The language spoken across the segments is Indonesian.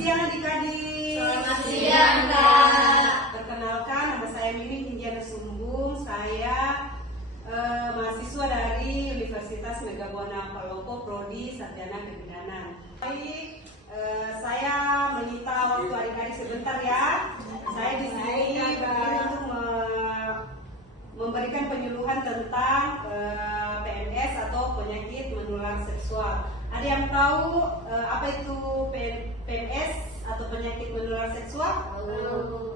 siang adik-adik. Selamat siang, Kak. Perkenalkan, nama saya Mimi Indiana Sumbung. Saya mahasiswa dari Universitas Megabuana Palopo, Prodi Sarjana Kebidanan. Baik, saya menyita waktu adik-adik sebentar ya. Saya di sini berdiri untuk memberikan penyuluhan tentang PMS atau penyakit menular seksual. Ada yang tahu apa itu PMS atau penyakit menular seksual?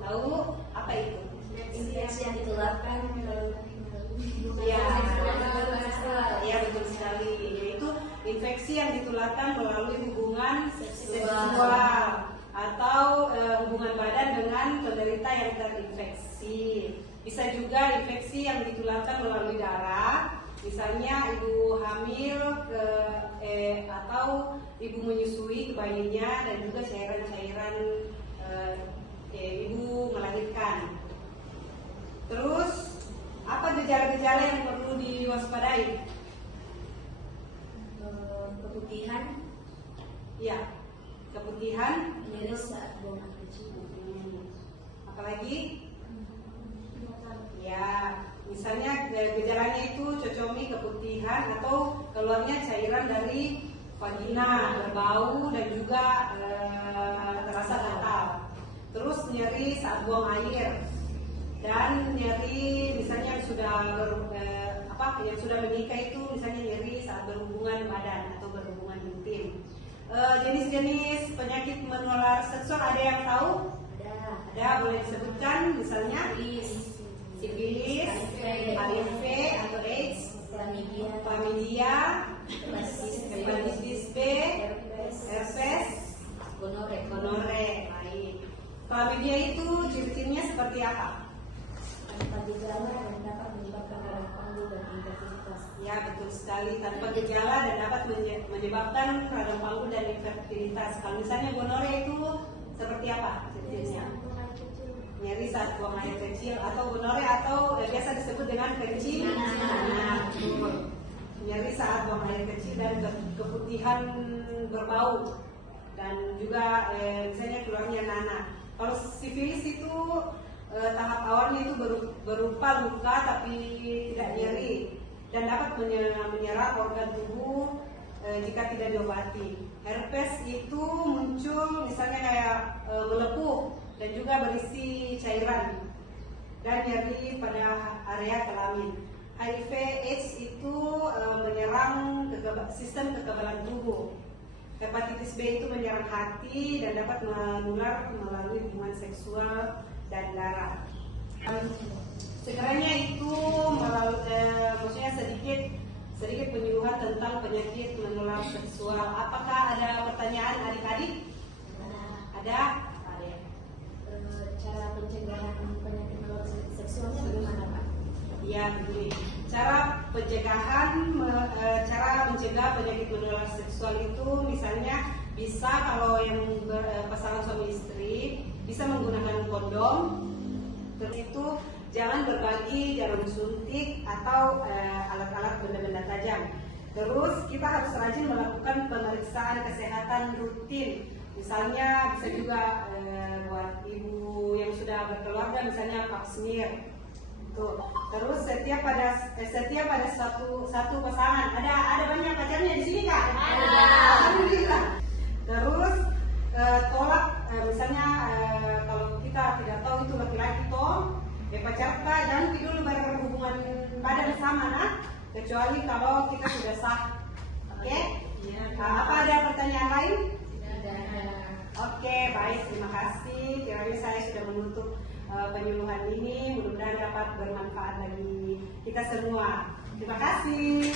Tahu apa itu? Infeksi yang ditularkan melalui ya betul sekali. Yaitu infeksi yang ditularkan melalui hubungan seksual atau hubungan badan dengan penderita yang terinfeksi. Bisa juga infeksi yang ditularkan melalui darah. Misalnya ibu hamil atau ibu menyusui ke bayinya, dan juga cairan-cairan ibu melahirkan. Terus apa gejala-gejala yang perlu diwaspadai? keputihan, Ya, keputihan. nyeri saat buang air kecil. Apalagi? Ya, misalnya gejalanya itu cocomi, keputihan, atau keluarnya cairan dari vagina, berbau dan juga terasa gatal. Terus nyeri saat buang air, dan nyeri misalnya yang sudah menikah itu misalnya nyeri saat berhubungan badan atau berhubungan intim. Jenis-jenis penyakit menular seksual ada yang tahu? Ada, boleh disebutkan misalnya sifilis, HIV atau AIDS, chlamydia, hepatitis B, herpes, gonore. Baik. Chlamydia itu ciri-cirinya seperti apa? Tanpa gejala dan dapat menyebabkan radang panggul dan infertilitas. Ya, betul sekali, tanpa gejala dan dapat menyebabkan radang panggul dan infertilitas. Kalau misalnya gonore itu seperti apa ciri-cirinya? Nyeri saat buang air kecil, atau gonore atau biasa disebut dengan kencing. Nyeri saat buang air kecil dan keputihan berbau, dan juga misalnya keluarnya nanah. Kalau sifilis itu tahap awalnya itu berupa luka tapi tidak nyeri dan dapat menyerang organ tubuh jika tidak diobati. Herpes itu muncul misalnya kayak melepuh dan juga berisi cairan dan nyeri pada area kelamin. HIV AIDS itu menyerang sistem kekebalan tubuh. Hepatitis B itu menyerang hati dan dapat menular melalui hubungan seksual dan darah. Sebenarnya itu maksudnya sedikit penyuluhan tentang penyakit menular seksual. Apakah ada pertanyaan adik-adik? Ada? Cara pencegahan penyakit menular seksualnya bagaimana, Pak? Ya, begini. Cara mencegah penyakit menular seksual itu misalnya bisa kalau yang pasangan suami istri bisa menggunakan kondom. Terus itu jangan berbagi jarum suntik atau alat-alat benda-benda tajam. Terus kita harus rajin melakukan pemeriksaan kesehatan rutin. Misalnya bisa juga buat ibu yang sudah berkeluarga misalnya pap smear. Tuh. Terus setiap pada satu pasangan ada banyak pacarnya di sini Kak? Ada. Alhamdulillah. Terus tolak misalnya kalau kita tidak tahu itu laki-laki toh, pacar kita jangan dulu berhubungan badan sama nah, kecuali kalau kita sudah sah. Oke? Apa ada pertanyaan lain? Oke, baik, terima kasih. Kiranya saya sudah menutup penyuluhan ini, mudah-mudahan dapat bermanfaat bagi kita semua. Terima kasih.